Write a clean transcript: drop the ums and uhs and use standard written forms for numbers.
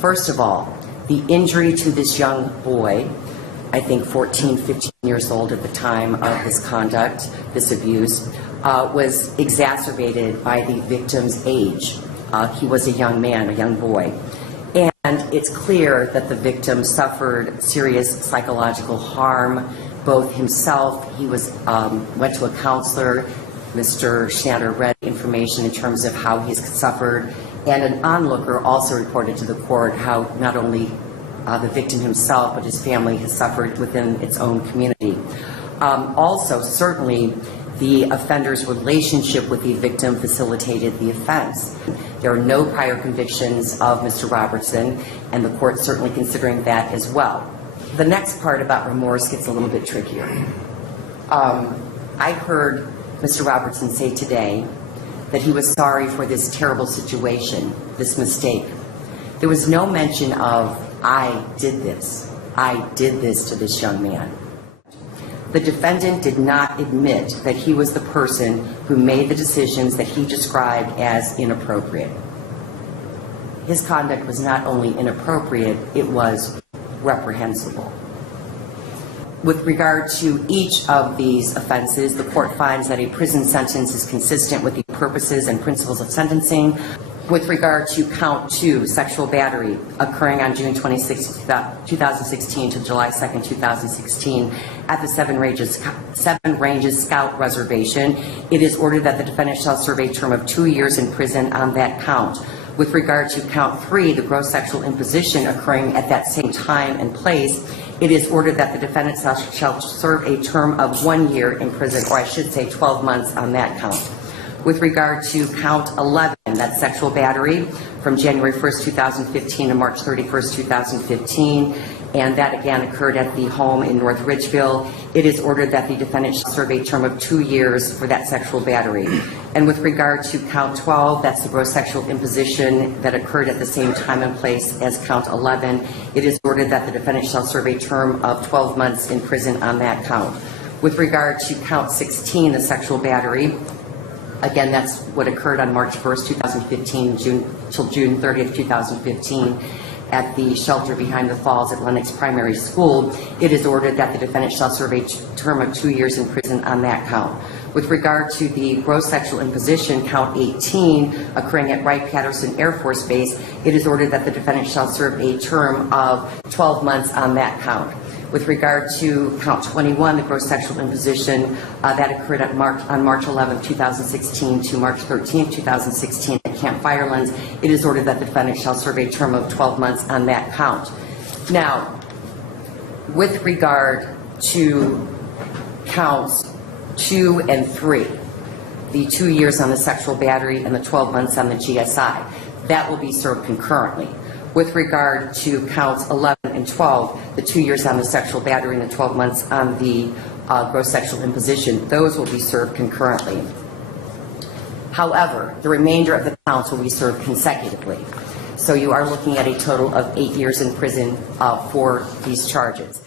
First of all, the injury to this young boy, I think 14, 15 years old at the time of this conduct, this abuse, was exacerbated by the victim's age. He was a young man, a young boy. And it's clear that the victim suffered serious psychological harm, both himself, he went to a counselor, Mr. Shatter read information in terms of how he's suffered, and an onlooker also reported to the court how not only the victim himself, but his family has suffered within its own community. Also, certainly, the offender's relationship with the victim facilitated the offense. There are no prior convictions of Mr. Robertson, and the court certainly considering that as well. The next part about remorse gets a little bit trickier. I heard Mr. Robertson say today that he was sorry for this terrible situation, this mistake. There was no mention of, I did this to this young man. The defendant did not admit that he was the person who made the decisions that he described as inappropriate. His conduct was not only inappropriate, it was reprehensible. With regard to each of these offenses, the court finds that a prison sentence is consistent with the purposes and principles of sentencing. With regard to count 2, sexual battery, occurring on June 26, 2016 to July 2, 2016, at the Seven Ranges Scout Reservation, it is ordered that the defendant shall serve a term of 2 years in prison on that count. With regard to count 3, the gross sexual imposition occurring at that same time and place, it is ordered that the defendant shall serve a term of 1 year in prison, or I should say 12 months on that count. With regard to count 11, that's sexual battery from January 1st, 2015 to March 31st, 2015, and that again occurred at the home in North Ridgeville. It is ordered that the defendant shall serve a term of 2 years for that sexual battery. And with regard to count 12, that's the gross sexual imposition that occurred at the same time and place as count 11. It is ordered that the defendant shall serve a term of 12 months in prison on that count. With regard to count 16, the sexual battery, again, that's what occurred on March 1st, 2015, till June 30th, 2015, at the shelter behind the falls at Lenox Primary School. It is ordered that the defendant shall serve a term of 2 years in prison on that count. With regard to the gross sexual imposition, count 18, occurring at Wright-Patterson Air Force Base, it is ordered that the defendant shall serve a term of 12 months on that count. With regard to count 21, the gross sexual imposition that occurred on March 11, 2016 to March 13, 2016 at Camp Firelands, it is ordered that the defendant shall serve a term of 12 months on that count. Now, with regard to counts 2 and 3, the 2 years on the sexual battery and the 12 months on the GSI, that will be served concurrently. With regard to counts 11 and 12, the 2 years on the sexual battery and the 12 months on the gross sexual imposition, those will be served concurrently. However, the remainder of the counts will be served consecutively. So you are looking at a total of 8 years in prison for these charges.